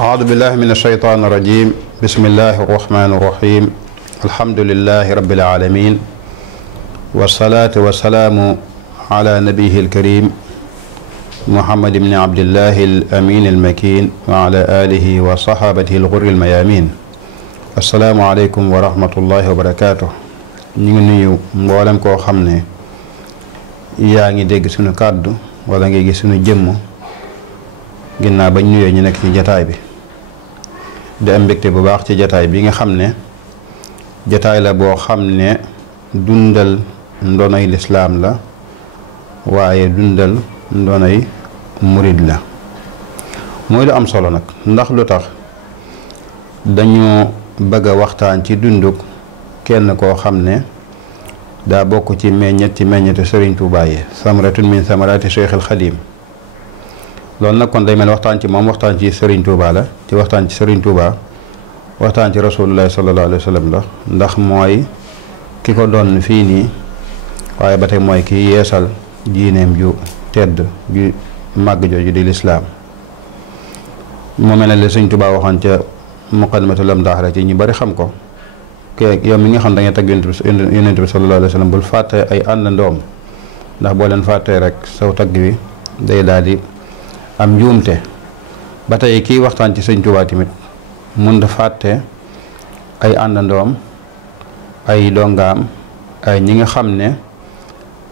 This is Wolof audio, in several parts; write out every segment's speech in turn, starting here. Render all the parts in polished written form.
أعوذ بالله من الشيطان الرجيم بسم الله الرحمن الرحيم الحمد لله رب العالمين والصلاة والسلام على نبيه الكريم محمد بن عبد الله الأمين المكين وعلى آله وصحابته الغر الميامين السلام عليكم ورحمة الله وبركاته. ñu ngi nuyu mboolem koo xam ne yaa ngi dégg suñu kàddu wala ngay gis suñu jëmm ginnaaw bañ nuyoo ñu nekk ci jataay bi di am mbégte bu baax ci jataay bi nga xam ne jataay la boo xam ne dundal ndonay lislaam la waaye dundal ndonay murid la mooy lu am solo nag ndax lu tax dañu bëgg a waxtaan ci dunduk kenn koo xam ne daa bokk ci meññeti Sëriñ Tuubaa yi samratun min samarati Cheikh al Xadim loolu nag kon day mel waxtaan ci moom waxtaan ci Sëriñ Tuubaa la ci waxtaan ci Sëriñ Tuubaa waxtaan ci rasulullahi sallallahu alayhi wa sallam la ndax mooy ki ko doon fii nii waaye ba tey mooy ki yeesal diineem ju tedd ju màgg jooju di lislaam moo mel ne la Sëriñ Tuubaa waxoon ca muqaddimatul amdaax rek ci ñu bari xam ko yow mi nga xam da ngay tagg yonent bi sallallahu alayhi wa sallam bul fàtte ay àndandoom ndax boo leen fàttee rek saw tagg wi day daal di am njuumte ba tey kii waxtaan ci Sëñ Tuubaa tamit mun da fàtte ay àndandoom ay dongaam ay ñi nga xam ne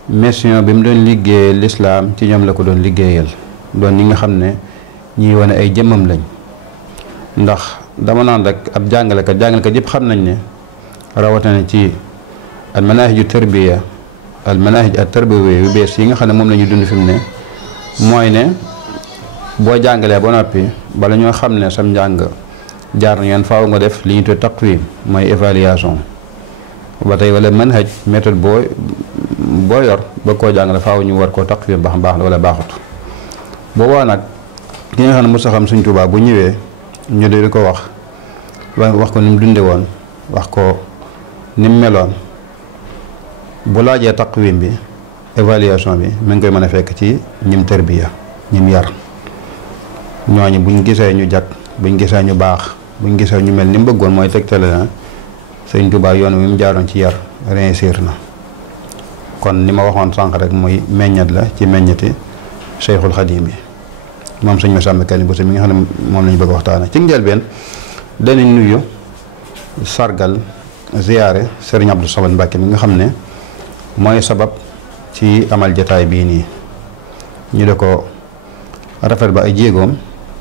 mission bi mu doon liggéeyee lislaam ci ñoom la ko doon liggéeyal doon ñi nga xam ne ñiy wane ay jëmmam lañ ndax dama naan rek ab jàngalekat yëpp xam nañ ne rawatina ci al manahiju tarbiya al manahij at tarbiya yu bees yi nga xam ne moom la ñu dund fi mu ne mooy ne boo jàngalee ba noppi bala ñoo xam ne sam njàng jaar na yoon faaw nga def li ñu tudd taqwim mooy évaluation ba tey wala manhaj méthode boo yor ba koo jàngale faaw ñu war koo taqwim baax na wala baaxut boobaa nag ki nga xam ne mosa xam Sëñ Tuubaa bu ñëwee ñu di ko wax ko ni mu dunde woon wax ko ni mu meloon bu laajee taqwim bi évaluation bi mi ngi koy mën a fekk ci ñim tarbiya ñim yar ñooñu buñ gisee ñu jag buñ gisee ñu baax buñ gisee ñu mel ni mu bëggoon mooy tegtale na Sëñ Tuubaa yoon wi mu jaaroon ci yar réussir na kon ni ma waxoon sànq rek muy meññat la ci meññati Cheikhul Xadim bi moom sëñ Massamba Kanni Bousso mi nga xam ne moom la ñu bëgg waxtaane ci njëlbeen danañ nuyu sargal ziyaare Serigne Abdou Samad Mbàkke mi nga xam ne mooy sabab ci amal jataay bii nii ñu de ko rafet ba ay jéegoom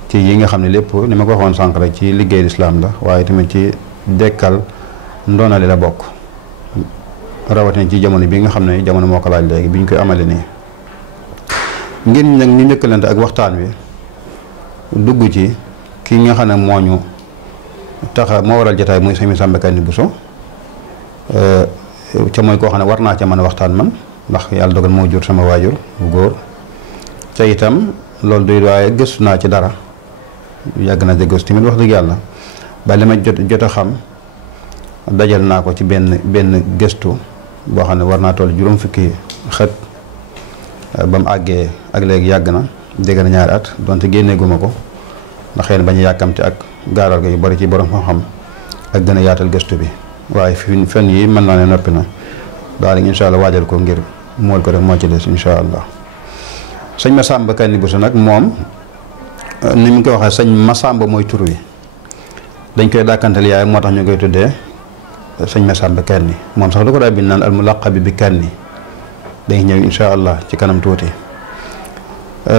ci yi nga xam ne lépp ni ma ko waxoon sànq rek ci liggéey lislaam la waaye tamit ci dekkal ndoonali la bokk rawatina ci jamono bi nga xam ne jamono moo ko laaj léegi bi ñu koy amale nii ngir nag ñu njëkkalante ak waxtaan wi dugg ci ki nga xam ne moo ñu tax moo waral jataay muy sëñ Massamba Kanni Bousso ca mooy koo xam ne war naa ca mën a waxtaan man ndax yàlla dogal moo jur sama waajur bu góor ca itam loolu doy waaye gëstu naa ci dara yàgg naa de gëstu tamit wax dëgg yàlla ba li ma jot a xam dajal naa ko ci benn gëstu boo xam ne war naa toll juróom fukki xët ba mu àggee ak léegi yàgg na dégg na ñaari at donte génneeguma ko ndax xëy na bañ a yàkkamte ak gaaral ga yu bari ci borom xam-xam ak gën a yaatal gëstu bi waaye fi fen yi mën naa ne noppi na daal incha allah waajal ko ngir mool ko rek moo ci des incha allah sëñ Massamba Kanni Bousso nag moom ni mu ko waxee sëñ Massamba mooy tur wi dañ koy dàkkantal yaay moo tax ñu koy tuddee sëñ Massamba Kanni moom sax du ko daa bind naan al mulaqabi bi Kanni dañ ñëw incha allah ci kanam tuuti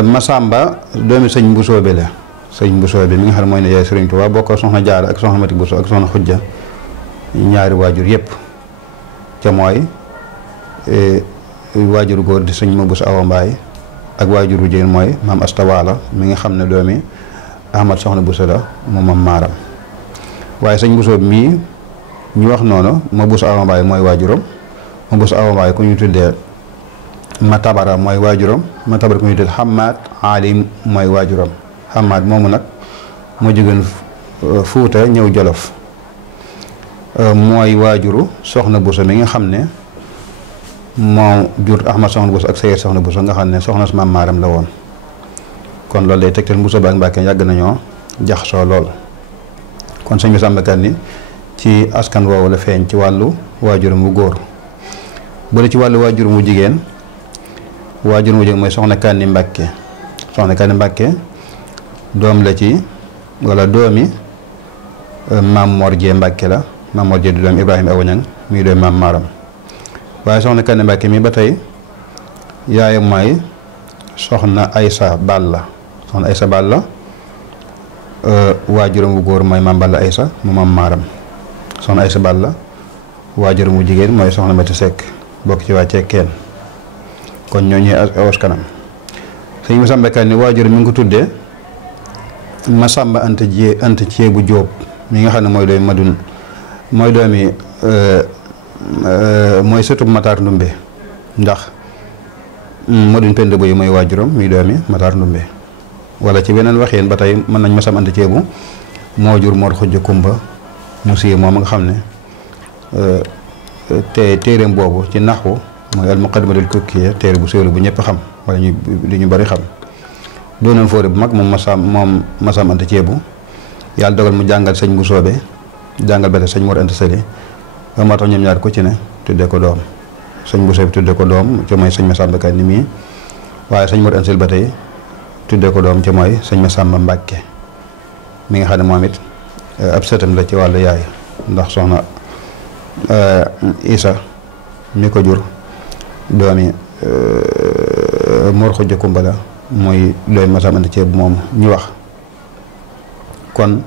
Massamba doomi sëñ Bousso bi la sëñ Bousso bi mi nga xam ne mooy ne yaay Sëriñ Tuubaa bokk soxna Jaara ak soxna Mati Bousso ak soxna Xujja ñaari waajur yëpp ca mooy waajuru góor di sëñ ma Bousso Awa Mbaay ak waajuru jigéen mooy maam Asta Waala mi nga xam ne doomi Ahmad soxna Bousso la mu mam maaram waaye sëñ Bousso mii ñu wax noonu ma Bousso Awa Mbaay mooy waajuram ma Bousso Awa Mbaay ku ñu tuddee ma tabara mooy waajuram ma tabara ku ñu tuddee Xamaat Ali mooy waajuram Xamaat moomu nag moo jógeen Fuuta ñëw Jolof mooy waajuru soxna Bousso mi nga xam ne moo jur Ahmad soxna Bousso ak Seyed soxna Bousso nga xam ne soxna su maam maaram la woon kon loolu day tegtal Bousso ba ak Mbàkke yàgg nañoo jaxasoo lool. kon sëñ Masamba Kanni ci askan woowu la feeñ ci wàllu waajuram wu góor. bu dee ci wàllu waajuram wu jigéen mooy soxna Kanni Mbàkke. soxna Kanni Mbàkke doom la ci wala doomi maam Mor Jee Mbàkke la. maam Mor Jee di doom Ibrahima Awañang muy doom maam Maaram. waaye soxna Kanni Mbàkke mi ba tey yaayam mooy soxna Aysa Balla. soxna Aysa Balla waajuram wu góor mooy maam Balla Aysa mu maam Maaram. soxna Aysa Balla waajuram wu jigéen mooy soxna Mati Sekk bokk ci waa Cekkeen. kon ñoo ñuy awas kanam. sëñ Masamba Kanni waajuram mi ngi ko tuddee Masamba Anta Ceebu Jóob mi nga xam ne mooy doomi Madun mooy doomi mooy sëtub Matar Ndumbe ndax Madun Penda Boye mooy waajuram muy doomi Matar Ndumbe. wala ci beneen waxeen ba tey mën nañ Masamba Anta Ceebu moo jur Mor Xujja Kumba mu sii moom nga xam ne te téereem boobu ci naxwu mooy al muqaddimatul kokkiya téere bu séwlu bu ñëpp xam wala ñu bari xam doonoon fóore bu mag moom Masamba Anta Ceebu yàlla dogal mu jàngal sëñ bu soobe jàngal ba tey sëñ Mor Anta Sali ba moo tax ñoom ñaar ku ci ne tuddee ko doom sëñ bu soobe tuddee ko doom ci mooy sëñ Masamba Kanni mii waaye sëñ Mor Anta Sali ba tey tuddee ko doom ci mooy sëñ Masamba Mbàkke mi nga xam ne moom it ab sëtam la ci wàllu yaay ndax soxna Isa mi ko jur doomi Mor Xujja Kumba la muy doomi Masamba Anta Ceebu moom ñu wax. kon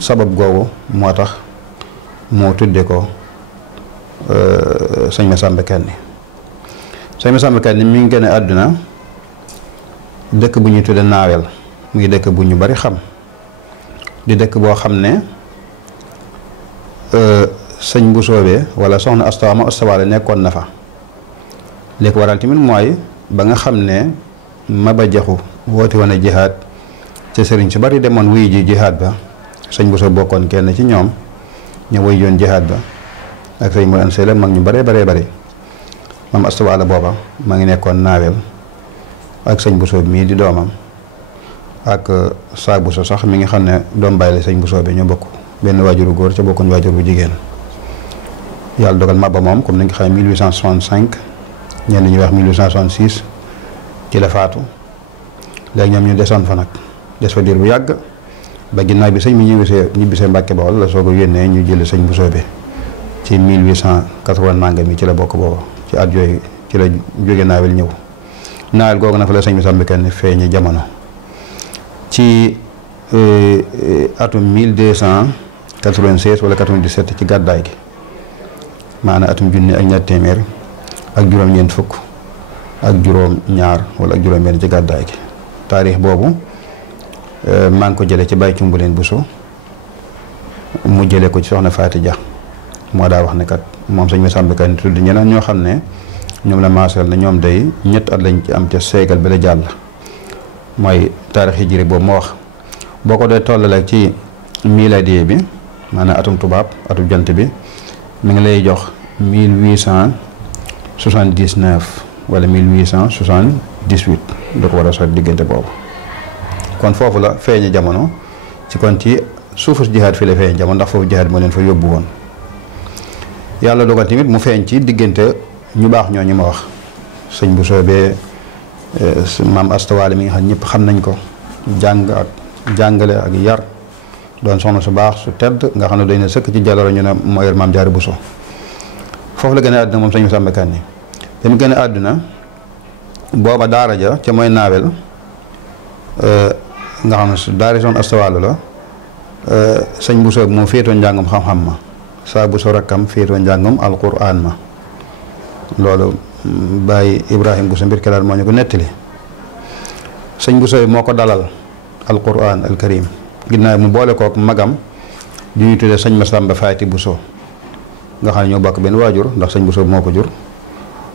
sabab googu moo tax moo tudde ko sëñ Masamba Kanni. sëñ Masamba Kanni mi ngi gën a àdduna dëkk bu ñuy tudde Naawel muy dëkk bu ñu bari xam di dëkk boo xam ne sëñ bu soobee wala soxna astawaale nekkoon na fa. li ko waral tamit mooy ba nga xam ne Maba Jaxu woote woon a jihaad ci sëriñ su bari demoon wuy ji jihaad ba sëñ bu soo bokkoon kenn ci ñoom ñu wuy yoon jihaad ba ak sëñ Mor Anta Sali mag ñu baree bari maam astawaale booba ma ngi nekkoon Naawel ak sëñ bu soob mii di doomam ak saa bu so sax mi ngi xam ne doom bàyyi la sëñ bu soobee ñoo bokk benn waajuru góor ca bokkuñ waajur bu jigéen. yàlla dogal Maba moom comme ni nga xam ne 1865 ñenn ñuy wax 1866 ci la faatu léegi ñoom ñu desoon fa nag des fa diir bu yàgg ba ginnaaw bi sëñ mi ñibbisee Mbàkke Bawol la soog a yónnee ñu jël sëñ bu soobee ci 1880 nangam yi ci la bokk boobu ci at yooyu ci la jóge Naawel ñëw. Naawel googu na fa la sëñ Masamba Kanni feeñi jamono ci atum 1296 wala 97 ci gàddaay gi maanaam atum junni ak ñaar téeméer ak juróom-ñeent fukk ak juróom-ñaar wala ak juróom-benn ci gàddaay gi. taarix boobu maa ngi ko jëlee ci Baye Cumbuleen Buso mu jëlee ko ci soxna Faati Ja moo daa wax ne kat moom sëñ Masamba Kanni tudd ñeneen ñoo xam ne ñoom la maasal na ñoom day ñett at lañ ci am ca seegal bi la jàll mooy taarix hijri boobu ma wax boo ko dee tollale ci miladiye bi maanaam atum tubaab atum jant bi mi ngi lay jox 1879 wala 1878 da ko war a sot diggante boobu kon foofu la feeñe jamono ci kon ci suufu jihaad fi la feeñe jamono ndax foofu jihaad moo leen fa yóbbu woon. yàlla dogal tamit mu feeñ ci diggante ñu baax ñoo ñu ma wax sëñ bu soobee maam astawaale mi nga xam ñëpp xam nañ ko jàng ak jàngale ak yar doon soxna su baax su tedd nga xam ne doy na sëkk ci jàlloro ñu ne moo yor maam Jaara Buso foofu la gën a àdduna moom sëñ Masamba Kanni te mu gën a àdduna booba daara ja ca mooy Naawel nga xam ne su daara soon astawaale la sëñ bu soob moo féetoo njàngum xam-xam ma saa bu so rakkam féetoo njàngum alquran ma loolu Baye Ibrahima Bousso mbir kelaar moo ñu ko nettali sëñ bu sooy moo ko dalal alquran al karim ginnaaw mu boole kook magam di ñuy tuddee sëñ Masamba Faati Bousso nga xam ne ñoo bokk benn waajur ndax sëñ Bousso moo ko jur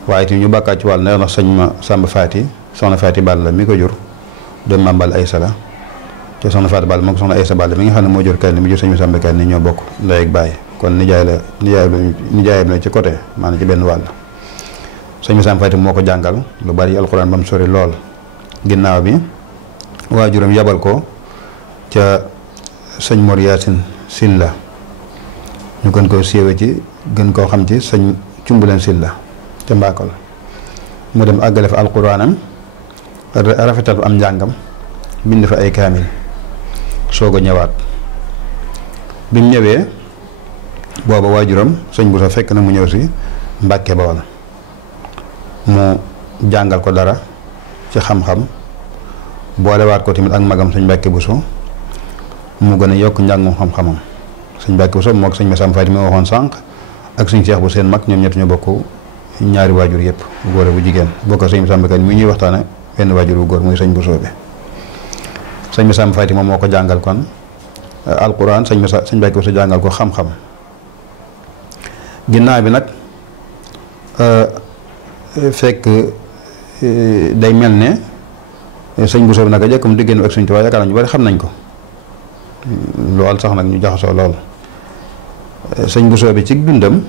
waaye tamit ñu bàkkaat ci wàll na ndax sëñ Masamba Faati soxna Faati Balla mi ko jur doom Maam Balla Aysa la te soxna Faati Balla moo ko soxna Aysa Balla mi nga xam ne moo jur Kanni mi jur sëñ Masamba Kanni ñoo bokk ndey ak baay kon nijaayam la ci côté maanaam ci benn wàll sëñ Masamba Faati moo ko jàngal lu bari alxuraan ba mu sori lool ginnaaw bi waajuram yabal ko ca sëñ Mor Yaasin Silla ñu gën koo siiwe ci gën koo xam ci sëñ Cumbuleen Silla ca Mbakol mu dem àggale fa alquraanam rafetal am njàngam bind fa ay kaamil soog a ñëwaat bi mu ñëwee booba waajuram sëñ Bousso fekk na mu ñëw si Mbàkke Bawol mu jàngal ko dara ci xam-xam boolewaat ko tamit ak magam sëñ Mbàkke Bousso mu gën a yokk njàngum xam-xamam sëñ Mbàkke Bousso moo ko sëñ Masamba Faty mi waxoon sànq ak sëñ Cheikh bu seen mag ñoom ñett ñu bokk ñaari waajur yëpp bu góor bu jigéen bokk sëñ Masamba Faty mi ñuy waxtaane benn waajur bu góor muy sëñ Bousso bi sëñ Masamba Faty moom moo ko jàngal kon alquran sëñ Mbàkke Bousso jàngal ko xam-xam ginnaaw bi nag fekk day mel ne sëñ Bousso bi nag a jëkk mu diggéen ak sëñ Tuubaa yaakaar nañu bari xam nañ ko lool sax nag ñu jaxasoo lool sëñ Bousso bi ci dundam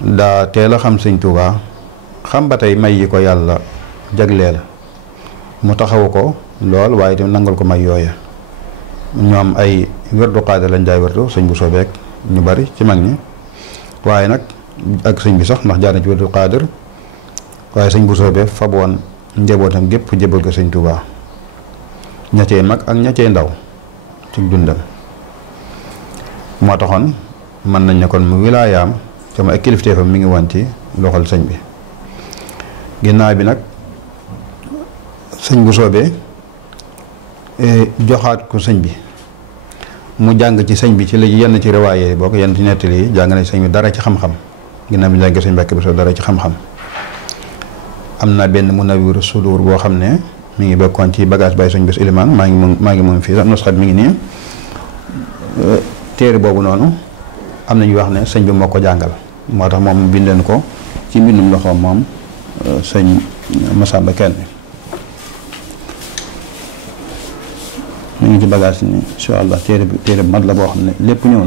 daa teel a xam sëñ Tuubaa xam ba tey may yi ko yàlla jagleel mu taxawu ko lool waaye itam nangul ko may yooya ñoom ay wérdu xaadir lañ jaay wérdu sëñ Bousso beek ñu bari ci mag ñi waaye nag ak sëñ bi sax ndax jaar na ci wérdu xaadir waaye sëñ Bousso be fab woon njabootam gépp jébal ko sëñ Tuubaa ña cey mag ak ña cey ndaw ci dundam moo taxoon mën nañ ne kon mu wilaayaam sama ak kilifteefam mi ngi woon ci loxol sëñ bi ginnaaw bi nag sëñ Bousso be joxaat ko sëñ bi mu jàng ci sëñ bi ci la yenn ci riwaaye boo ko yenn ci nettali yi jàng na sëñ bi dara ci xam-xam ginnaaw bi jàng sëñ Mbàkke Bousso dara ci xam-xam am na benn Munawwirus Sudur boo xam ne mi ngi bokkoon ci bagage bay sëñ Bass Ilimaan maa ngi moom fii nusxat mi ngi nii téere boobu noonu am na ñu wax ne sëñ bi moo ko jàngal moo tax moom bindeen ko ci mbindum loxoom moom sëñ Masamba Kanni mi ngi ci bagage ni insha allah téere bu mat la boo xam ne lépp ñëw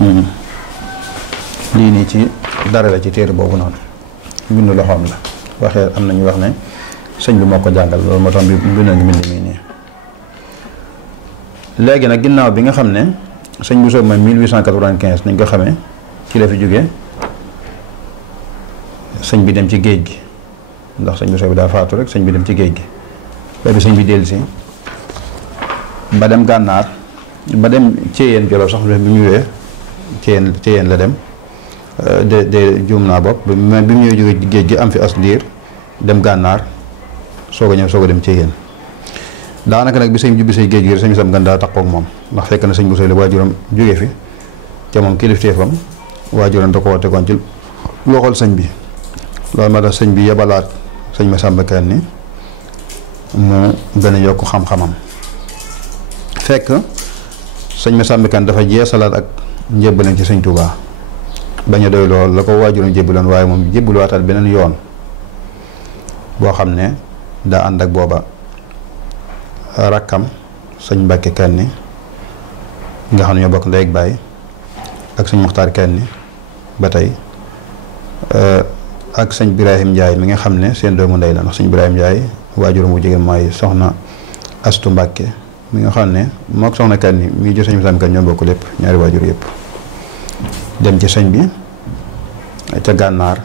na lii nii ci dara la ci téere boobu noonu bindu loxoom la waxee am na ñu wax ne sëñ bi moo ko jàngal loolu moo tax bi bind ngi mbind mii nii léegi nag ginnaaw bi nga xam ne sëñ Bousso mooy 1895 nañ ko xamee ci la fi jógee sëñ bi dem ci géej gi ndax sëñ Bousso bi daa faatu rek sëñ bi dem ci géej gi ba bi sëñ bi dellusi ba dem gànnaar ba dem Ceyeen Jolof sax bi mu ñëwee Ceyeen la dem de juum naa bopp bi mu ñëwee jóge géej gi am fi as diir dem gànnaar soog a dem Ceyeen daanaka nag bi sëñ jubbi say géej gi sëñ Sam Gan daa taxaw ak moom ndax fekk na sëñ Bousso la waajuram jóge fi ca moom kilifteefam waajuram da koo tegoon ci loxol sëñ bi loolu ma tax sëñ bi yebalaat sëñ Masamba Kanni mu gën a yokk xam-xamam fekk sëñ Masamba Kanni dafa jeesalaat ak njébbalam ci sëñ Touba bañ a doy lool la ko waajuram jébbaloon waaye moom jébbaluwaataat beneen yoon boo xam ne daa ànd ak booba rakkam sëñ Mbàkke Kanni nga xam ne ñoo bokk ndey ak baay ak sëñ Muxtaar Kanni ba tey ak sëñ Birahim Ndiaye mi nga xam ne seen doomu ndey la ndax sëñ Birahim Ndiaye waajuram bu jigéen mooy soxna Astu Mbàkke mi nga xam ne mook soxna Kanni mi jur sëñ Masamba Kanni ñoo bokk lépp ñaari waajur yëpp dem ci sëñ bi ca gànnaar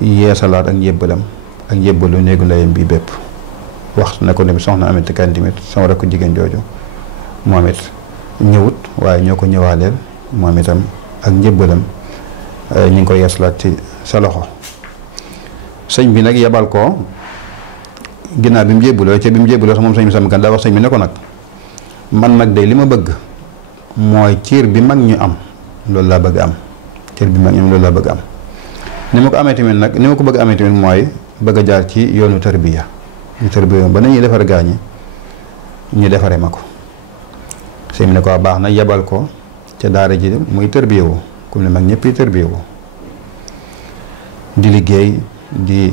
yeesalaat ak njébbalam ak njébbalu néegu ndeyam bii bépp wax ne ko ne soxna Aminata Kanni tamit sama rakku jigéen jooju moom it ñëwut waaye ñoo ko ñëwaaleel moom itam ak njébbalam ñu ngi ko yeesalaat ci sa loxo sëñ bi nag yebal ko ginnaaw bi mu jébbaloo ca bi mu jébbaloo sax moom sëñ Masamba Kanni daa wax sëñ bi ne ko nag man nag de li ma bëgg mooy ciir bi mag ñu am loolu laa bëgg am ciir bi mag ñu am loolu laa bëgg am ni ma ko amee tamit nag ni ma ko bëgg amee tamit mooy bëgg a jaar ci yoonu tarbiya ñu tarbiya ba nañuy defar gaañi ñu defaree ma ko sëñ bi ne ko baax na yebal ko ca daara ji muy tarbiya wu comme ni mag ñëpp yi tarbiya wu di liggéey di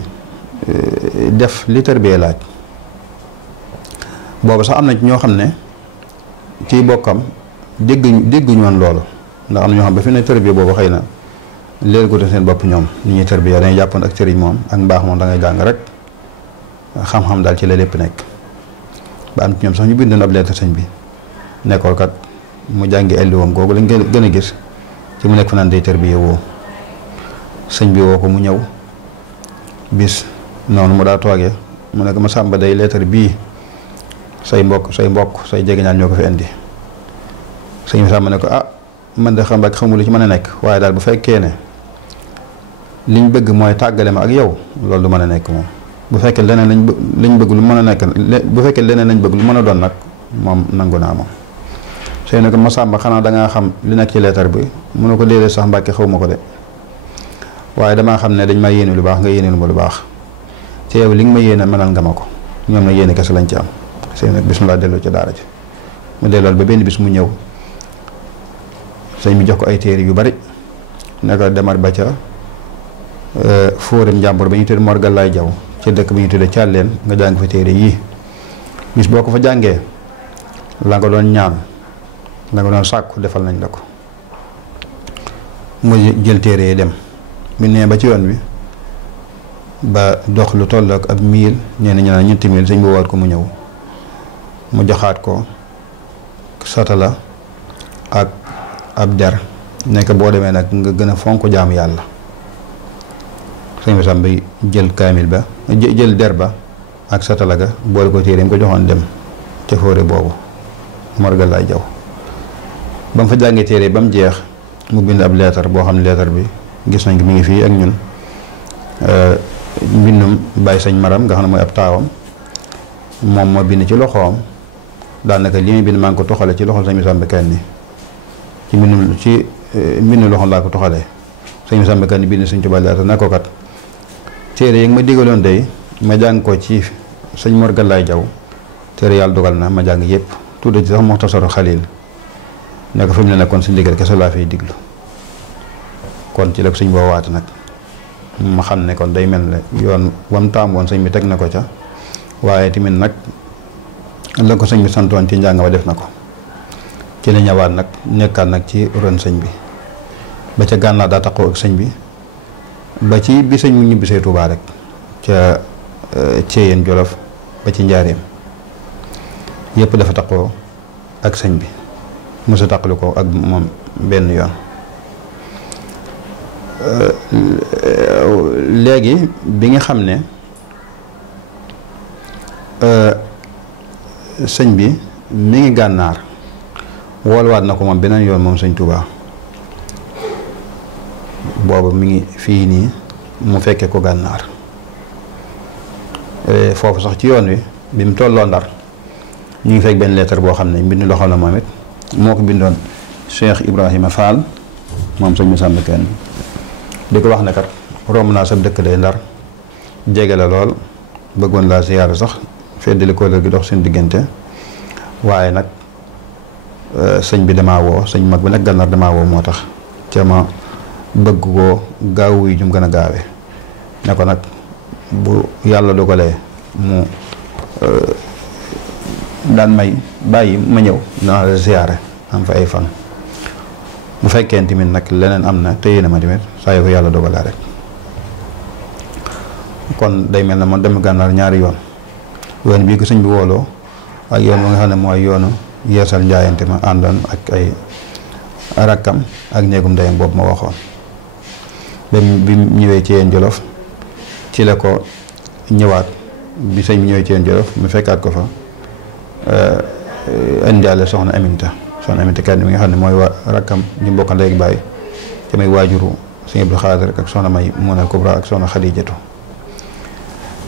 def li tarbiya laaj boobu sax am na ci ñoo xam ne ci bokkam dégguñu woon loolu ndax am na ñoo xam ba fi ne tarbiya boobu xëy na léegi ko seen bopp ñoom ni ñuy tarbiya dañuy jàppoon ak sëriñ moom ak mbaax moom da ngay jàng rek xam-xam daal ci la lépp nekk. ba am ci ñoom sax ñu bindoon ab lettre sëñ bi nekkool kat mu jàngi elliwoom googu lañ gën a gis ci mu nekk fa naan day tër bi woo sëñ bi woo ko mu ñëw bis noonu mu daa toogee mu ne ko Masamba day lettre bii say mbokk say jegeñaal ñoo ko fi indi. sëñ Masamba ne ko man de xam xamul lu ci mën a nekk waaye daal bu fekkee ne liñ bëgg mooy tàggale ma ak yow loolu du mën a nekk moom. bu fekkee leneen lañ bëgg lu mën a nekk bu fekkee leneen lañ bëgg lu mën a doon nag moom nangu naa moom. sëñ ne ko Masamba xanaa da ngaa xam li nekk ci leetar bi mu ne ko déedéet sax Mbàkke xaw ma ko de waaye damaa xam ne dañ ma yéene lu baax nga yéene lu ma lu baax te yow li nga ma yéene mënal nga ma ko ñoom na yéene kese lañ ci am. sëñ nag bismillah delloo ci daara ji mu dellool ba benn bis mu ñëw sëñ bi jox ko ay téere yu bari ne ko demal ba ca fóoram njàmbur ba ñu tudd Mor Galaay Jaw ci dëkk bi ñu tuddee Càlleen nga jàng fa téere yii bis boo ko fa jàngee la nga doon ñaan la nga doon sàkku defal nañ la ko. mu jël téere yi dem bi nee ba ci yoon wi ba dox lu tollook ab miil ñenn ñi naan ñetti miil sëñ bi woot ko mu ñëw mu joxaat ko satala ak ab der nekk boo demee nag nga gën a fonk jaamu yàlla. sëñ Masamba jël kaamil ba jël der ba ak satala ga boole ko téere mu ko joxoon dem ca fóore boobu Mor Galaay Jaw ba mu fa jàngee téere ba mu jeex mu bind ab leetar boo xam ne leetar bi gis nañ ko mi ngi fii ak ñun mbindum Baye Sëñ Maram nga xam ne mooy ab taawam moom moo bind ci loxoom daanaka li muy bind maa ngi ko toxale ci loxol sëñ Masamba Kanni ci mbindum loxoom laa ko toxalee sëñ Masamba Kanni bind Sëñ Tuubaa leetar ne ko kat téere yi nga ma digaloon day ma jàng ko ci sëñ Mor Galaay Jaw téere yàlla dogal na ma jàng yëpp tudde ci sax Muxtasaru Xaliil ne ko fi mu ne nekkoon si ndigal kese laa fiy diglu kon ci la ko sëñ boo waate nag ma xam ne kon day mel ne yoon wam taam woon sëñ bi teg na ko ca waaye tamit nag la ko sëñ bi santoon ci njàng ma def na ko ci la ñëwaat nag nekkaat nag ci ron sëñ bi ba ca gànnaar daa taxaw ak sëñ bi ba ci bi sëñ mu ñibbisee Tuubaa rek ca Ceyeen Jolof ba ci Njaareem yëpp dafa taxaw ak sëñ bi mësa taqali ko ak moom benn yoon. léegi bi nga xam ne sëñ bi mi ngi gànnaar woolwaat na ko moom beneen yoon moom sëñ Tuubaa boobu mi ngi fii nii mu fekkee ko gànnaar foofu sax ci yoon wi bi mu tolloo Ndar ñu ngi fekk benn lettre boo xam ne mbind loxo la moom it moo ko bindoon Cheikh Ibrahima Fall moom sëñ Masamba Kanni di ko wax ne kat romb naa sab dëkk day Ndar jege la lool bëggoon laa ziyaara sax feddali kóllëre gi dox seen diggante waaye nag sëñ bi damaa woo sëñ mag bi nag gànnaar damaa woo moo tax ca ma bëgg koo gaaw yi jum gën a gaawee ne ko nag bu yàlla dogalee mu daan may bàyyi ma ñëw naa la ziyaare am fa ay fan bu fekkee tamit nag leneen am na te yéene ma tamit saa yu ko yàlla dogalee rek kon day mel ne man dem gànnaar ñaari yoon bii ko sëñ bi wooloo ak yoon ba nga xam ne mooy yoonu yeesal njaayante ma àndoon ak ay rakkam ak néegum ndeyam boobu ma waxoon ba bi ñëwee ci yeen Jolof ci la ko ñëwaat bi sëñ bi ñëwee ci yeen Jolof mu fekkaat ko fa indiaale soxna Aminta Kanni mi nga xam ne mooy waa rakkam ñu bokk ndey ak baay te muy waajuru sëñ Abdou Xaadir ak soxna May Muna Kubra ak soxna Xadijatu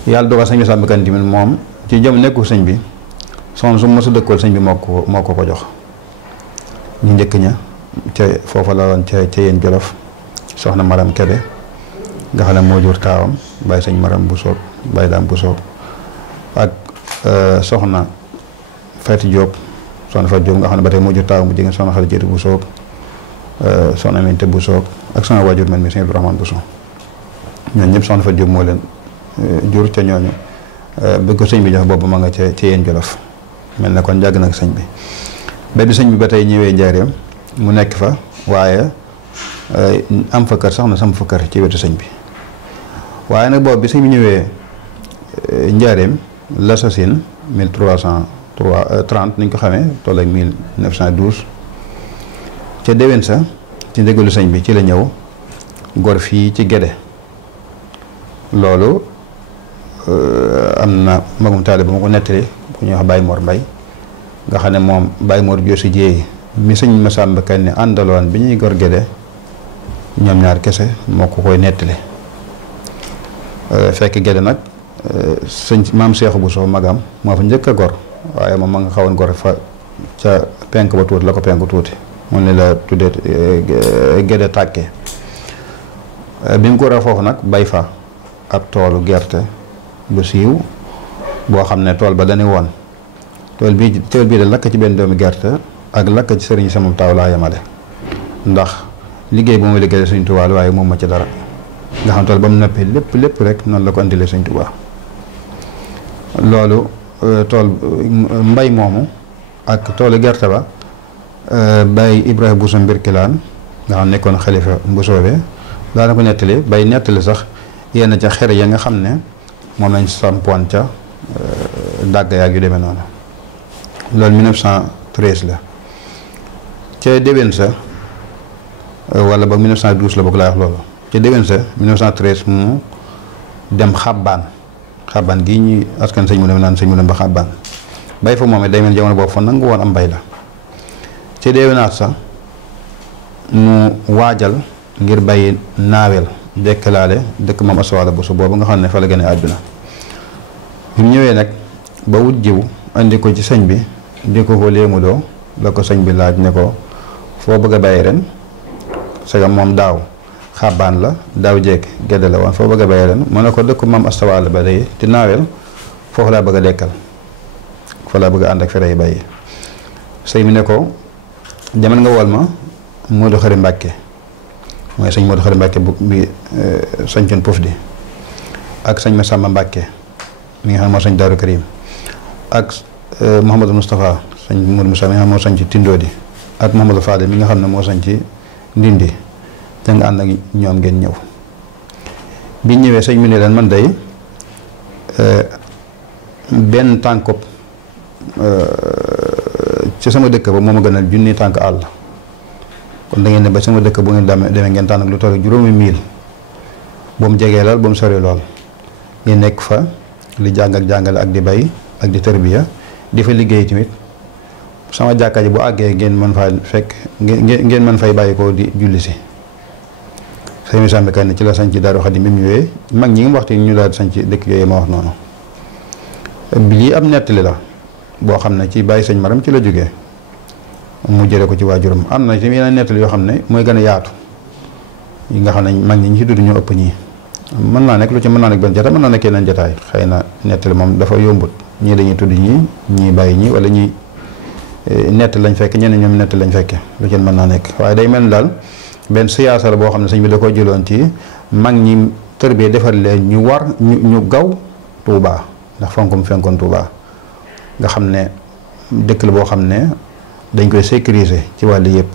yàlla dogal sëñ Masamba Kanni tamit moom ci jëm nekku sëñ bi soxna su mos a dëkkool sëñ bi moo ko jox ñu njëkk ña ca foofa la woon ca yeen Jolof soxna Maram Kebe nga xam ne moo jur taawam bàyyi sëñ Maram bu soob bàyyi daam bu soob ak soxna Faati Jóob soxna Faati Jóob nga xam ne ba tey moo jur taawam bu jigéen soxna Xadijatu bu soob soxna Aminte bu soob ak soxna waajur mel mi sëñ Abdu Rahmaan bu soob ñooñu ñëpp soxna Faati Jóob moo leen jur ca ñooñu bëgg ko sëñ bi jox boobu ma nga ca yeen Jolof mel na kon jàgg nag sëñ bi ba bi sëñ bi ba tey ñëwee Njaaréem mu nekk fa waaye am fa kër sax na sam fa kër ci wetu sëñ bi waaye nag boobu bi sëñ bi ñëwee njaareem l'assassin 1330 ni ñu ko xamee toll ak 1912 ca déwén sa ci ndégalu sëñ bi ci la ñëw gor fii ci Gédé loolu am na magum taale ba ma ko nettali ku ñuy wax Baye Mor Mbay nga xam ne moom Baye Mor Joosi Jéey mi sëñ Masamba Kanni àndaloon bi ñuy gor Gédé ñoom ñaar kese moo ko koy nettali fekk Gédé nag sëñ maam Seexu Buso magam moo fa njëkk a gor waaye moom ma nga xawoon gor fa ca penk ba tuuti la ko penk tuuti mu ne la tuddee Gédé tàkkee bi mu goree foofu nag bay fa ab toolu gerte bu siiw boo xam ne tool ba dañu woon tool bii de lakk ci benn doomi gerte ak lakk ci sëriñ sama taaw laa yemale ndax liggéey bu ma liggéeyee Sëñ Tuubaa waaye moom ma ci dara nga xam tool ba mu noppee lépp rek noonu la ko andilee Sëñ Tuubaa loolu tool mbay moomu ak toolu gerte ba Baye Ibrahima Bousso Mbirkilaan nga xam nekkoon xalifa Mbusoobe daana ko nettali bay nettali sax yenn ca xere ya nga xam ne moom lañ sampoon ca dàgg yaag yu demee noonu loolu 1913 la ca déwén sa wala ba 1912 la bëgg laa wax loolu ca déwén sa 1913 mu dem xabbaan gii ñuy askan sëñ mu dem naan sëñ mu dem ba xabbaan bay fa moom it day mel jamono boobu fa nangu woon am mbay la ca déwénaat sa mu waajal ngir bàyyi naawel dekkalaale dëkk moom aswaala bu su boobu nga xam ne fa la gën a àdduna bi mu ñëwee nag ba wut jiw andi ko ci sëñ bi di ko léemuloo la ko sëñ bi laaj ne ko foo bëgg a bàyyi ren sagam moom daaw xàbbaan la daaw jeeg Gédé la woon foo bëgg a bàyyi ren mu ne ko dëkk moom aswaala ba day ci naawel foofu laa bëgg a dekkal fa laa bëgg a ànd ak fere yi bàyyi sëñ bi ne ko demal nga wol ma Moodu Xari Mbàkke mooy sëñ Moodu Xari Mbàkke bu bi sañcoon Pof di ak sëñ Masamba Mbàkke mi nga xam ne moo sañ Daaru Karim ak Mouhamadou Moustapha sëñ Modou Moussa mi nga xam ne moo sañ ci Tindóodi ak Mouhamadou Fadel mi nga xam ne moo sañ ci Ndindi te nga ànd ak ñoom ngeen ñëw bi ñëwee sëñ mi ne leen man day benn tànkub ci sama dëkk ba moo ma gënal junni tànk àll kon da ngeen ne ba sama dëkk bu ngeen demee ngeen tànn ak lu toll juróomi miil ba mu jegee lool ba mu sori lool ngeen nekk fa li jàng ak jàngale ak di bay ak di tërbiya di fa liggéey tamit sama jàkka ji bu àggee ngeen mën faa fekk ngeen mën fay bàyyi ko di julli si sëñ Masamba Kanni ci la sañ ci Daaru Xadim bi mu ñëwee mag ñi ngi waxtu ñu daal sañ ci dëkk yooyu ma wax noonu lii am nettali la boo xam ne ci bàyyi sëñ Maram ci la jógee mu jële ko ci waajuram am na ci yeneen nettali yoo xam ne mooy gën a yaatu yi nga xam ne mag ñi ñu ci dudd ñoo ëpp ñii mën naa nekk lu ci mën naa nekk benn jotaay mën naa nekk yeneen jotaay xëy na nettali moom dafa yombut ñii dañuy tudd ñii bàyyi ñii wala ñii nettali lañ fekk ñeneen ñoom nettali lañ fekke lu ci mën naa nekk waaye day mel ni daal benn siyaasa la boo xam ne sëñ bi da koo jëloon ci mag ñi tërbie defar leen ñu war ñu gaw Tuubaa ndax fonkum fenkoon Tuubaa nga xam ne dëkk la boo xam ne dañ koy sécuriser ci wàllu yëpp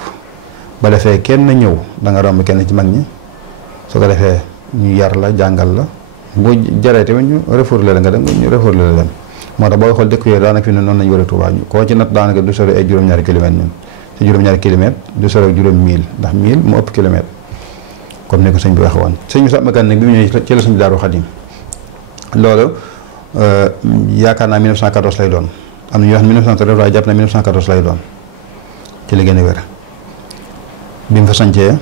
ba defee kenn ñëw da nga romb kenn ci mag ñi su ko defee ñu yar la jàngal la bu jaree tamit ñu refourlé la nga dem ñu refourlé la dem moo tax booy xool dëkk yooyu daanaka fi ne noonu lañu war a Tuubaa koo ci nat daanaka du sori ay juróom-ñaari kilomètres ñun te juróom-ñaari kilomètres du sori ak juróom mille ndax mille mu ëpp kilomètre comme ni ko sëñ bi waxee woon sëñ Masamba Kanni nag bi mu ñëwee ci la sëñ Daaru Xadim loolu yaakaar naa 1914 lay doon am na ñuy wax 1913 waaye jàpp na 1914 lay doon ci li gën a wér bi mu fa sañcee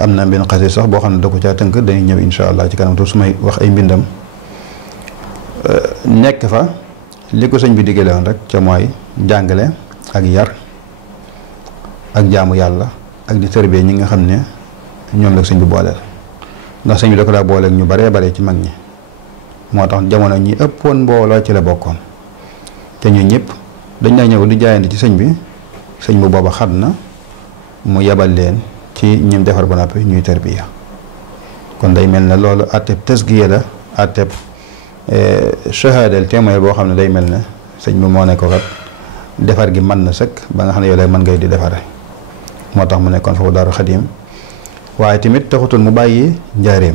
am na benn xasee sax boo xam ne da ko caa tënk dañuy ñëw insha allah ci kanam tuuti su may wax ay mbindam nekk fa li ko sëñ bi diggale woon rek ca mooy jàngale ak yar ak jaamu yàlla ak di tërbie ñi nga xam ne ñoom la sëñ bi booleel ndax sëñ bi da ko daa booleel ñu baree bare ci mag ñi moo tax jamono ñi ëppoon mbooloo ci la bokkoon te ñu ñëpp dañ daa ñëw di jaayante ci sëñ bi sëñ bu booba xat na mu yebal leen ci ñim defar ba noppi ñuy tarbiya kon day mel ne loolu atteb tasgiya la atteb shahadal témoin boo xam ne day mel ne sëñ bi moo ne ko kat defar gi mën na sëkk ba nga xam ne yow lay mën ngay di defare moo tax mu nekkoon foofu Daaru Xadim waaye tamit taxutoon mu bàyyi njaareem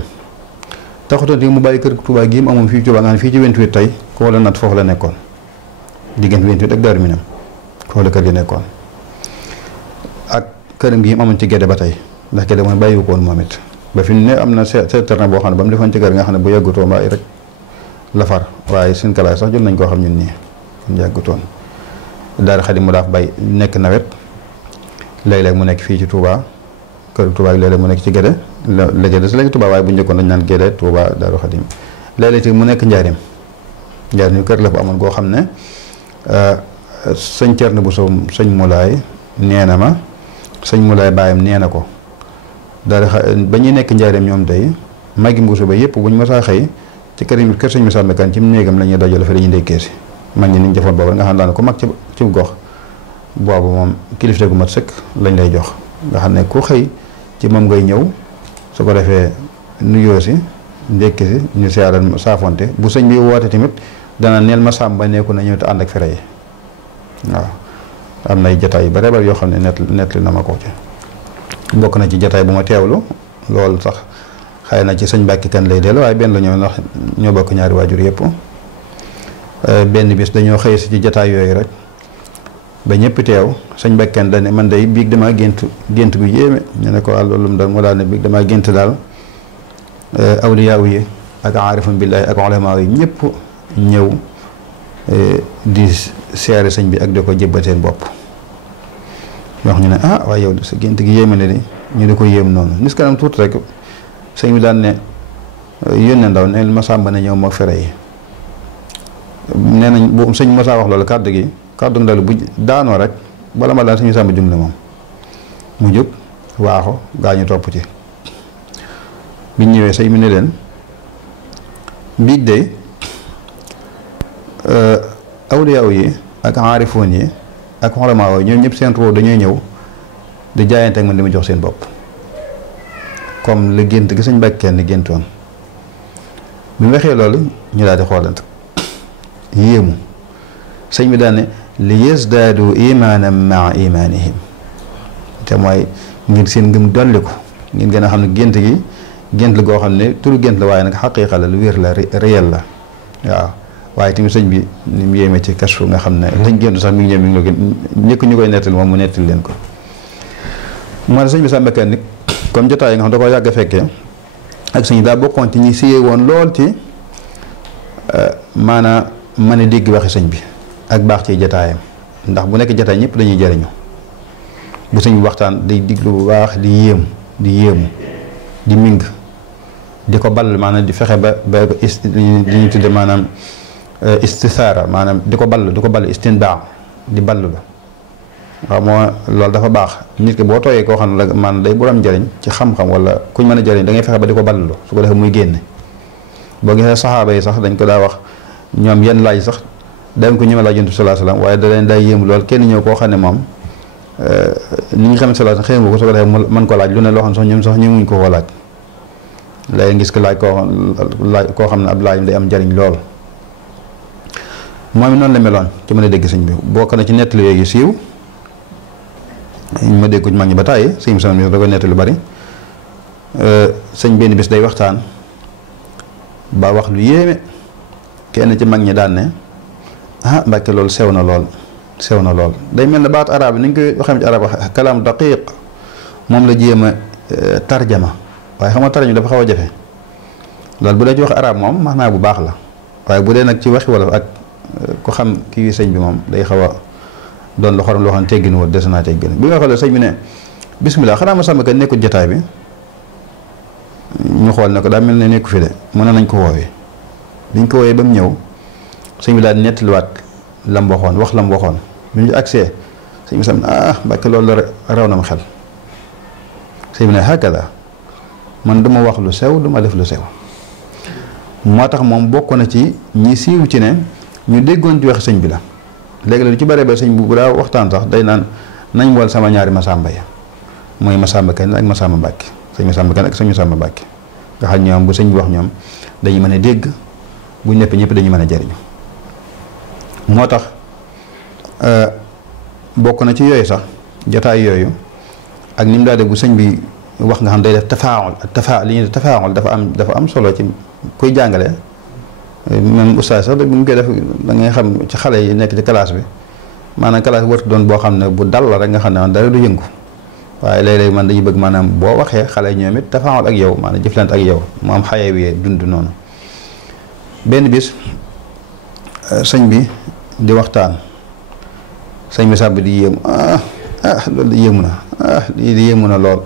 taxutoon mu bàyyi kër Touba gii mu amoon fii Touba nga xam ne fii ci 28 tey ku wala nat foofu la nekkoon diggante 28 ak Daaru Minam foofu la kër gi nekkoon ak këram gi mu amoon ci Gédé ba tey ndax Gédé mooy bàyyiwu ko woon moom it ba fi ne am na seetarne boo xam ne ba mu defoon ci kër nga xam ne bu yàggutoo mbaa rek la far waaye suñ kalaay sax jot nañ koo xam ñun nii kon yàggutoon daal Xadim mu daaf bay nekk nawet léeg-léeg mu nekk fii ci Touba kër Touba léeg-léeg mu nekk ci Gédé léegi Touba waaye bu njëkkoon dañ naan Gédé Touba Daaru Xadim léeg-léeg mu nekk Njaarim kër la bu amoon goo xam ne sëñ Cerno bu sow sëñ Mulaay nee na ma sëñ Mulaay baayam nee na ko daal ba ñuy nekk Njaarim ñoom tey magi mbuusu ba yëpp buñ masaa xëy ci kër sëñ Masamba Kan ci néegam la ñuy dajale fa dañuy ndekkee si mag ñi niñ defoon boobu nga xam daan ko mag ci gox boobu moom kilifte gu mat sëkk lañ lay jox nga xam ne ku xëy ci moom ngay ñëw su ko defee nuyoo si ndekki si ñu siyaaral saafonte bu sëñ bi woote tamit dana neel ma sàmba nekku na ñëw te ànd ak fere yi waaw am nay jataay yu bare bare yoo xam ne nettali na ma ko ci bokk na ci jataay bu ma teewlu loolu sax xëy na ci sëñ Mbàkke Kan lay dellu waaye benn la ñoo ndax ñoo bokk ñaari waajur yëpp benn bis dañoo xëy si ci jataay yooyu rek ba ñëpp teew sëñ Mbàkke Kan da ne man day biig damaa gént gu yéeme ñu ne ko wàll loolu mu daal moo daal ne biig damaa gént daal awliyaaw yi ak aarifam billaahi ak ulamaa yi ñëpp ñëw di seere sëñ bi ak di ko jëbbal seen bopp wax ñu ne ah waaye yow sa gént gi yéeme ne di ñu di ko yéem noonu nis kanam tuuti rek sëñ bi daan ne yónnee ndaw ne ma sàmba ne ñëw moo fere yi nee nañ bu sëñ Moussa wax loolu kàddu ndalu bu daanoo rek bala ma daan suñu sàmba jum ne moom mu jóg waaxu gaa ñu topp ci biñ ñëwee sëñ bi ne leen biig day awliyaaw yi ak aarifoon yi ak xolamaa yi ñoom ñëpp seen roo dañuy ñëw di jaayante ak man dama jox seen bopp comme la gént gi sëñ Mbàkke Kan géntoon bi mu waxee loolu ñu daal di xoolante yéemu sëñ bi daal ne li yazdaadu imaanan maa imaanihim te mooy ngir seen ngëm dolli ko ngeen gën a xam ne gént la goo xam ne turu gént la waaye nag xaqiiqa la lu wér la réel la waaw waaye tamit sëñ bi ni mu yéeme ci kasfu nga xam ne lañ géntu sax mi ngi ñëw mi ngi la ñëkk ñu koy nettali moom mu nettali leen ko moo ne sëñ bi Samba Kan nit comme jotaay yi nga xam da koo yàgg a fekkee ak sëñ daa bokkoon ci ñi siyee woon lool ci maanaam mën a dégg waxi sëñ bi ak baax ci jotaayam ndax bu nekk jotaay ñëpp dañuy jariñu bu sëñ bi waxtaan day diglu bu baax di yéemu di ming di ko ball maanaam di fexe ba li ñu tudde maanaam istisaara maanaam di ko ball istinbaa di ballu la waaw moo loolu dafa baax nit ki boo tooyee koo xam ne la maanaam day borom njariñ ci xam-xam wala kuñ mën a jariñ da ngay fexe ba di ko ballu su ko defee muy génne boo gisee saxaaba yi sax dañ ko daa wax ñoom yenn laaj sax dañ ko ñëme laaj Yonent bi sallallahu alayhi wasallam waaye da leen day yéem lool kenn ñëw koo xam ne moom ni ñu xam ne sallallahu alayhi wasallam xëy ko su ko defee mën ko laaj lu ne loo xam sax ñoom sax ñëmuñ ko koo laaj léegi ngis ko laaj koo xam ne ab laajam day am njariñ lool moom it noonu la meloon ci mën a dégg sëñ bi bokk na ci nettali yooyu siiw ma dégg ko ci mag ñi ba tàyyi sëñ sama bi da koy nettali lu bari sëñ benn bis day waxtaan ba wax lu yéeme kenn ci mag ñi daan ne ah Mbàkke loolu sew na lool day mel ne baat arab yi ni ñu koy waxee ci arab kalaam daqiq moom la jéem a tarjama waaye xam nga tarjama dafa xaw a jafe loolu bu dee ci wax arab moom maanaa bu baax la waaye bu dee nag ci waxi wolof ak ku xam kii sëñ bi moom day xaw a doon lu xorom loo xam ne teggin woo des naa teggin bi nga xoolee sëñ bi ne bismillah xanaa ma sàmm ka nekkul jotaay bi ñu xool ne ko daa mel ne nekku fi de mën nañ ko woowee biñ ko woowee ba mu ñëw sëñ bi daal di nettaliwaat lam waxoon bi ñu agsee sëñ bi sam Mbàkke loolu la raw na ma xel sëñ bi ne hakada man duma wax lu sew duma def lu sew moo tax moom bokk na ci ñi siiw ci ne ñu déggoon ci wax sëñ bi la léegi la lu ci bare ba sëñ bu daa waxtaan sax day naan nañ wol sama ñaari Masamba ya mooy Masamba Kan ak Masamba Mbàkke sëñ Masamba Kan ak sëñ Masamba Mbàkke nga xam ñoom bu sëñ bi wax ñoom dañuy mën a dégg bu ñëpp ñëpp dañuy mën a jariñu moo tax bokk na ci yooyu sax jotaay yooyu ak ni mu daa def bu sëñ bi wax nga xam day def tafaawul li ñuy def tafaawul dafa am solo ci kuy jàngale. même oustaz sax bu ñu koy def da ngay xam ci xale yi nekk ci classe bi maanaam classe bi warut doon boo xam ne bu dal la rek nga xam ne dara du yëngu waaye léeg-léeg man dañuy bëgg maanaam boo waxee xale yi ñoom it tafaawul ak yow maanaam jëflante ak yow mu am xaye wi dund noonu. benn bis sëñ bi di waxtaan sëñ bi sàbb di yéemu loolu di yéemu na lii di yéemu na lool.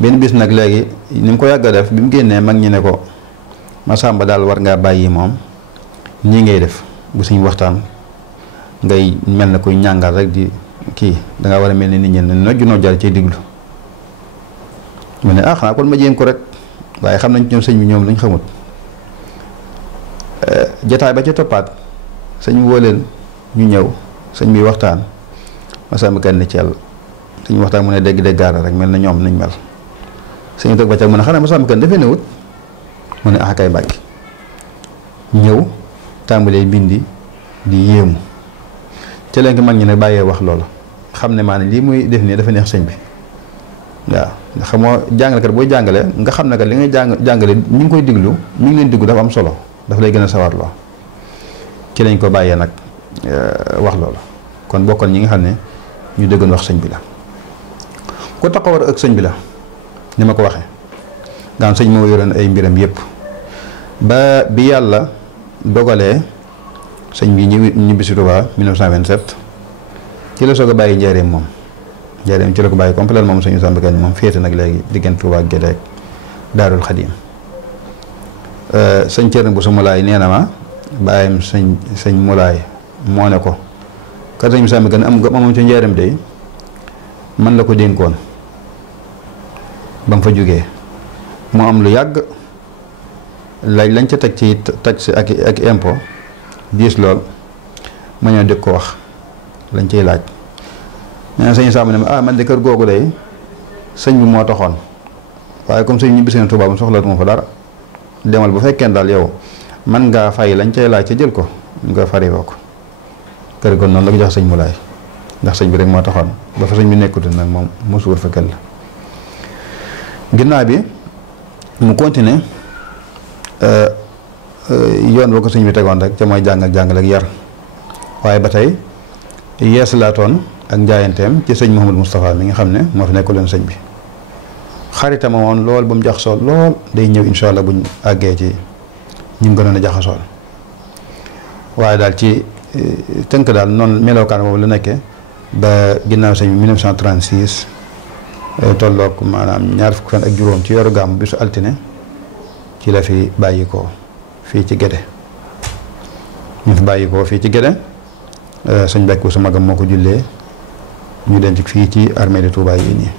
benn bis nag léegi ni mu ko yàgg a def bi mu génnee mag ñi ne ko Masamba daal war ngaa bàyyi moom nii ngay def bu suñu waxtaan ngay mel na kuy ñàngal rek di kii danga war a mel ni nit ñi ne nojju nojjal ciy diglu mu ne xanaa kon ma jéem ko rek waaye xam nañ ñoom sëñ bi ñoom luñ xamut. jataay ba ca toppaat sëñ bi woo leen ñu ñëw sëñ bi waxtaan Masamba Kan ni Thiel sëñ waxtaan mu ne dégg-déggaara rek mel na ñoom nañ mel sëñ toog ba ca mu ne xanaa Masamba Kan dafee newut mu ne kay Mbàkke ñëw tàmbalee bindi di yéemu ca leen ko mag ñi ne bàyyee wax loolu xam ne maanaam lii muy def nii dafa neex sëñ bi waaw nga xamoo jàngalekat booy jàngale nga xam ne que li ngay jàngale ñu ngi koy diglu ñu ngi leen diglu dafa am solo dafa lay gën a sawarloo ci lañ ko bàyyee nag wax loolu kon bokkoon ñi nga xam ne ñu dëggoon wax sëñ bi la ku taxawar ak sëñ bi la ni ma ko waxee nga xam sëñ moo yoroon ay mbiram yépp ba bi yàlla dogalee sëñ bi ñibbisi Tuubaa 1927 ci la soog a bàyyi njaareem moom njaareem ci la ko bàyyi complètement moom sëñ Masamba Kan moom féete nag léegi diggante Tuubaa ak Gédé ak Daarul Xadiim sëñ Thierno Bousso Moulay nee na ma bàyyam sëñ Moulay moo ne ko kat sëñ Masamba Kan amoon ci njaareem de man la ko dénkoon ba mu fa jógee moo am lu yàgg lañ ca teg ci taxe ak impôt diis lool ma ñëw dëkk ko wax lañ ciy laaj nee na sëñ Samba ne ma man de kër googu day sëñ bi moo taxoon waaye comme sëñ ñi biseen Tuubaa mu soxla moom fa dara demal bu fekkee daal yow man ngaa fay lañ cay laaj ca jël ko nga fari woo ko kër goon noonu la ko jox sëñ Moulay ndax sëñ bi rek moo taxoon ba fa sëñ bi nekkute nag moom mosu wër fa kër la ginnaaw bi mu continuer yoon boo ko sëñ bi tegoon rek ca mooy jàngale ak yar waaye ba tey yees laatoon ak njaayanteem ci sëñ Mouhamadou Moustapha mi nga xam ne moo fi nekkuloon sëñ bi xaritama woon lool ba mu jaxasoo lool day ñëw incha allah buñ àggee ci ñu ngi gënoon a jaxasool waaye daal ci tënk daal noonu melokaan boobu la nekkee ba ginnaaw sëñ bi 1936 tolloog maanaam ñaar fukki fan ak juróom ci yoru gàmm bisu altine ci la fi bàyyi ko fii ci Gédé ñu fi bàyyi ko fii ci Gédé sëñ Mbàkke su magam moo ko jullee ñu denc fii ci armée de Touba yi nii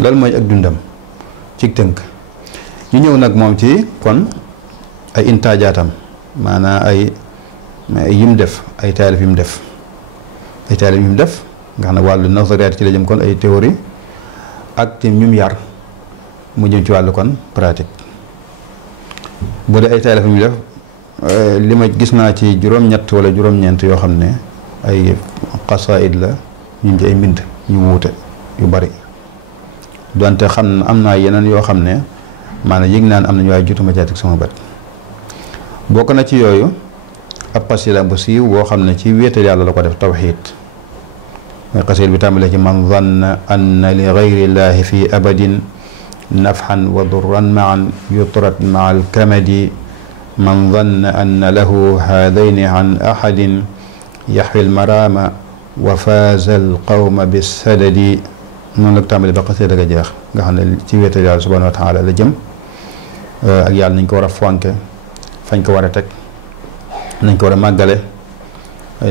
loolu mooy ak dundam ci tënk ñu ñëw nag moom ci kon ay intaajaatam maanaam ay yim def ay taalif yim def nga xam ne wàllu nazariyaat ci la jëm kon ay théorie ak tim ñum yar mu jëm ci wàllu kon pratique bu dee ay taalif yim def li ma gis naa ci juróom-ñett wala juróom-ñeent yoo xam ne ay xasaayid la ñu ci ay mbind ñu wuute yu bari donte xam am naa yeneen yoo xam ne maanaam yëg naan am nañu waaye jutuma caatik sama bët bokk na ci yooyu ab xasida bu siiw boo xam ne ci wéetal yàlla la ko def tawxiid mooy xasida bi tàmbalee ci man zanna anna li gayrillahi fi abadin nafxan wa durran maan yutrat maa alkamadi man zanna anna lahu haadayni an ahadin yaxwi almarama wa faaza alqawma bisadadi noonu la ko tàmbalee ba xasida ga jeex nga xam ne ci wéetal yàlla subhanahu wa taala la jëm ak yàlla nañ ko war a fonke fañ ko war a teg nañ ko war a màggale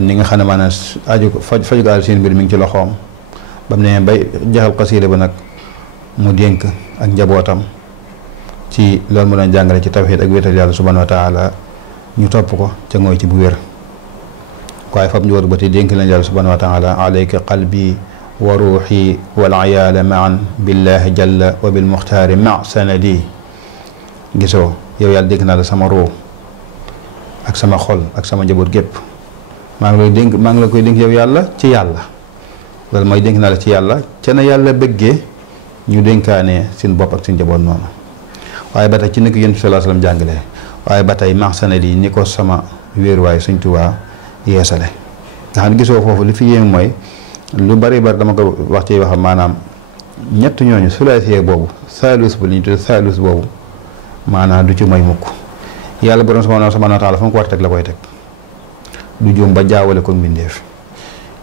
ni nga xam ne maanaam aju faju ko seen mbir mi ngi ci loxoom ba mu ne bay jaxal xasida ba nag mu dénk ak njabootam ci loolu mu doon jàngale ci tawxiid ak wéetal yàlla subhanahu wa taala ñu topp ko ca ngooy ci bu wér waaye fab njaboot ba te dénk leen yàlla subhanahu wa taala alayka qalbi wa ruuxi wal ayaala maan billahi jalla wa bil muxtaari ma sanadi gisoo yow yàlla dénk naa la sama ruu ak sama xol ak sama njaboot gépp maa ngi la koy dénk yow yàlla ci yàlla loolu mooy dénk naa la ci yàlla ca na yàlla bëggee ñu dénkaanee seen bopp ak seen njaboot noonu. waaye ba tey ci ni ko Yonent bi sallallahu alayhi wasallam jàngalee waaye ba tey maxsanad yi ni ko sama wéeruwaay Sëñ Tuubaa yeesale nga xam ne gisoo foofu li fi yéem mooy lu bari dama ko wax ci waxam maanaam ñett ñooñu sulaasiye boobu saalus bu li ñu tuddee saalus boobu maanaam du ci mooy mukk yàlla borom subhaanahu wa taala fa mu ko war a teg la koy teg du juum ba jaawale ko mbindeef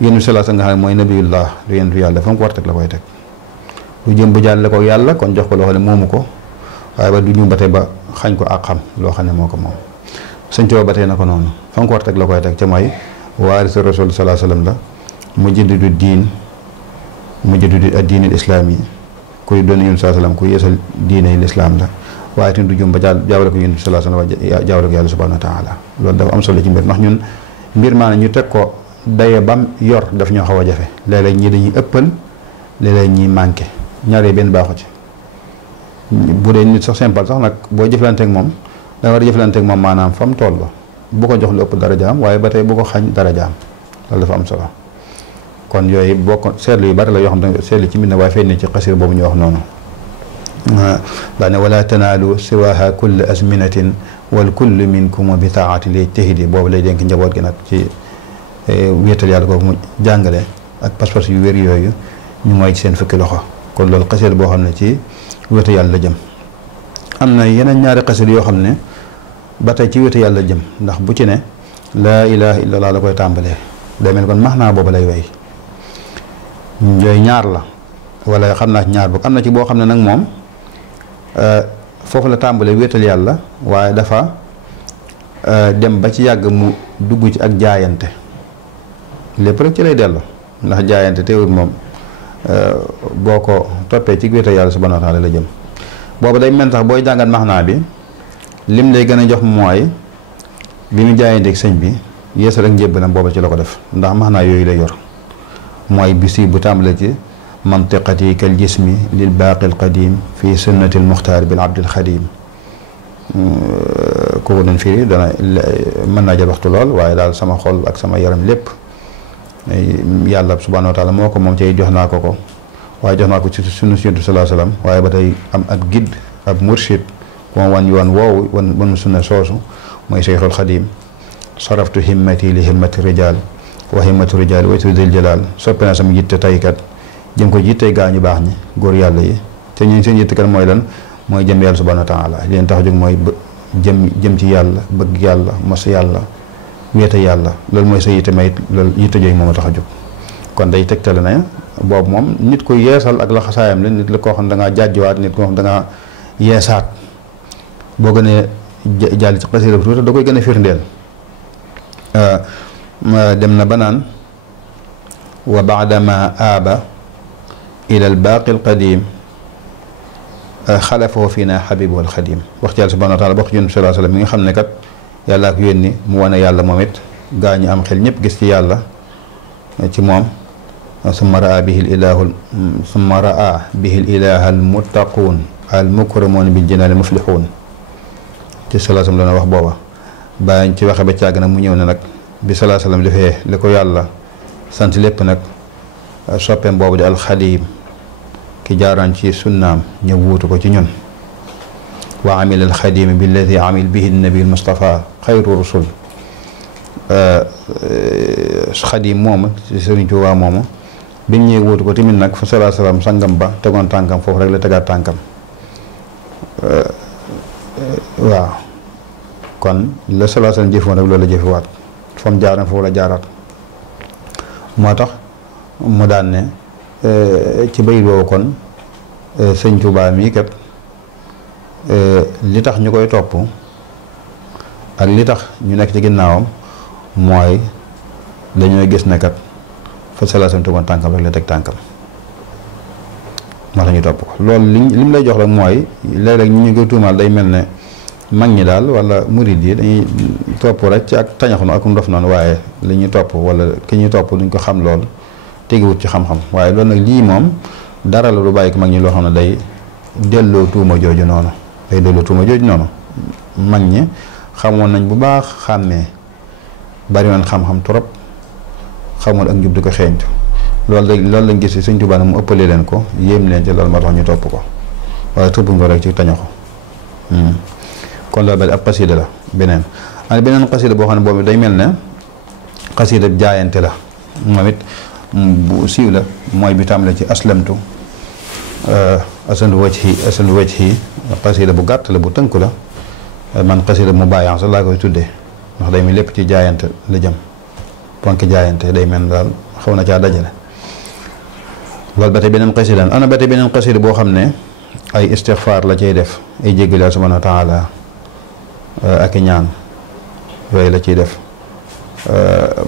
Yonent bi sallallahu alayhi wasallam nga xam ne mooy nabiyullah du yentu yàlla fa mu ko war a teg la koy teg du juum ba jàlle ko yàlla kon jox ko loo xam ne moomu ko waaye ba du juum ba tey ba xañ ko ak xam loo xam ne moo ko moom Sëñ Tuubaa ba tey na ko noonu fa mu ko war a teg la koy teg ca mooy waarisu rasul sallallahu alayhi wasallam la mujaddidu diin mujaddidu ad-diinil islaam yi kuy doon Yonent sallallahu alayhi wasallam ku yeesal diine lislaam la waaye tamit du jum ba jaawale ko Yonent sallallahu alayhi wasallam jaawale ko yàlla subhaanahu wa taala loolu dafa am solo ci mbir ndax ñun mbir maanaam ñu teg ko daye bam yor daf ñoo xaw a jafe léeg-léeg ñii dañuy ëppal léeg-léeg ñii manqué ñaaree benn baaxu ci bu dee nit sax simple sax nag boo jëflanteeg moom da war a jëflanteeg moom maanaam fa mu toll bu ko jox lu ëpp darajaam waaye ba tey bu ko xañ darajaam loolu dafa am solo kon yooyu boo ko seetlu yu bari la yoo xam ne seetlu ci mbir na waaye feeñ ne ci xasir boobu ñu wax noonu daane wala tanaalu siwaha kulle azminatin wal kullu minkum bi taati li tahidi boobu lay dénk njaboot gi nag ci wéetal yàlla boobu mu jàngale ak pas-pas yu wér yooyu ñu mooy ci seen fukki loxo kon loolu xasir boo xam ne ci wéetal yàlla la jëm am na yeneen ñaari xasir yoo xam ne ba tey ci wéetal yàlla jëm ndax bu ci ne laa ilaha illallah la koy tàmbalee day mel kon max naa boobu lay way yooyu ñaar la wala xam naa ci ñaar boog am na ci boo xam ne nag moom foofu la tàmbalee wéetal yàlla waaye dafa dem ba ci yàgg mu dugg ci ak jaayante lépp rek ci lay dellu ndax jaayante teewul moom boo ko toppee ci wéetal yàlla subhanahu wa taala la jëm boobu day mel sax booy jàngat maxnaa bi lim lay gën a jox mooy bi mu jaayanteeg sëñ bi yeesal ak njébbalam booba ci la ko def ndax maxnaa yooyu lay yor mooy bisi bu tàmbalee ci mantiqati kal jismi lil baaqil qadim fi sunnatil muxtaar bil abdil xadim kooku doon firi dana mën naa jël waxtu lool waaye daal sama xol ak sama yaram lépp yàlla subhanahu wa taala moo ko moom cay jox naa ko ko waaye jox naa ko ci sunu Yonent bi sallallahu alayhi wasallam waaye ba tey am ak guide ab murshid ku ma wan yoon woowu wan sunna soosu mooy Cheikhul Xadim saraftu himmati li himmati rijal wa himmatu rijal waytu dil jalal soppe naa sama yitte taykat jëm ko yittey gaa ñu baax ñi góor yàlla yi te ñun seen yitte kat mooy lan mooy jëm yàlla subhanahu wa taala li leen tax a jóg mooy jëm ci yàlla bëgg yàlla mos yàlla wéete yàlla loolu mooy sa yitte may loolu yitte jooju moom a tax a jóg kon day tegtale ne boobu moom nit ku yeesal ak la xasaayam la nit la koo xam ne da ngaa jàjjuwaat nit koo xam ne da ngaa yeesaat boo gënee jàll ci xasida tuuti da koy gën a firndeel dem na ba naan wa baadama aaba ila al baaqi al qadim xalafoo fii naa xabibu al xadim wax ci yàlla subhanahu wa taala bokk ci Yonent bi sallallahu alayhi wasallam mi nga xam ne kat yàllaa ko yónni mu wane yàlla moom it gaa ñu am xel ñëpp gis ci yàlla ci moom summa raa bihi l ilahu summa raa bihi l ilaha al muttaquun al mukramuun bil jinaani muflixuun ci sallallahu alayhi wasallam la wax booba bàyyi ci waxe ba càgg nag mu ñëw ne nag bi sallallahu alayhi wasallam defee li ko yàlla sant lépp nag soppeem boobu di alxadim ki jaaraan ci sunnaam ñëw wuutu ko ci ñun wa amil alxadimi billadi amil bihi nabi almustafa xayru rusul xadim mooma ci Sëriñ Tuubaa mooma bi mu ñëwee wuutu ko tamit nag fa sallallahu alayhi wasallam sangam ba tegoon tànkam foofu rek la tegaat tànkam waaw kon la sallallahu alayhi wasallam jëfoon rek loolu la jëfiwaat fa mu jaaroon foofu la jaaraat moo tax mu daan ne ci bayit boobu kon Sëñ Tuubaa mii kat li tax ñu koy topp ak li tax ñu nekk ci ginnaawam mooy dañoo gis ne kat fa salaasam tegoon tànkam rek la teg tànkam moo tax ñu topp ko loolu lim lay jox rek mooy léeg-léeg ñu koy tuumaal day mel ne mag ñi daal wala murid yi dañuy topp rek ci ak tañaxunu ak ndof noonu waaye li ñuy topp wala ki ñuy topp duñ ko xam lool tegewut ci xam-xam waaye loolu nag lii moom dara la du bàyyi ko mag ñi loo xam ne day delloo tuuma jooju noonu mag ñi xamoon nañ bu baax xàmmee bari woon xam-xam trop xamoon ak njub di ko xeeñtu loolu lañ gis si Sëñ Tuubaa mu ëppale leen ko yéem leen ci loolu moo tax ñu topp ko waaye toppuñ ko rek ci tañaxu kon loolu ba ab xasida la beneen xasida boo xam ne boobu day mel ne xasida jaayante la moom it bu siiw la mooy bi tàmbale ci aslamtu asandu wajhi xasida bu gàtt la bu tënku la man xasida mu bàyyaan sax laa koy tuddee ndax day mel lépp ci jaayante la jëm ponk jaayante day mel daal xaw na caa dajale loolu ba tey beneen xasida ana ba tey beneen xasida boo xam ne ay istixfaar la cay def ay jéggal Yàlla subhaanahu wa taala ak i ñaan yooyu la ciy def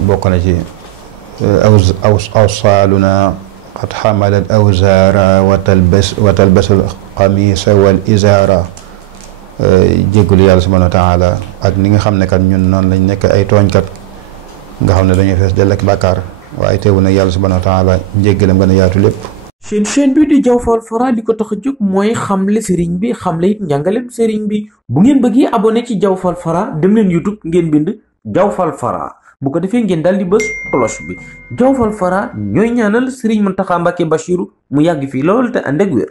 bokk na ci awsaaluna qad xamalat awzaara wa talbasul qamisa wal izaara jéggalu Yàlla subhaanahu wa taala ak ni nga xam ne kat ñun noonu lañ nekk ay tooñkat nga xam ne dañuy fees dell ak bàkkaar waaye teewu nag Yàlla subhaanahu wa taala njéggalam gën a yaatu lépp. seen chaîne bi di Diaw Fall Fara li ko tax a jóg mooy xamle sëriñ bi xamle it njàngalem sëriñ bi bu ngeen bëggee abonné ci Diaw Fall Fara dem leen YouTube ngeen bind Diaw Fall Fara bu ko defee ngeen daal di bës cloche bi Diaw Fall Fara ñooy ñaanal sëriñ Mountakha Mbacké Bachirou mu yàgg fii lool te ànd ak wér.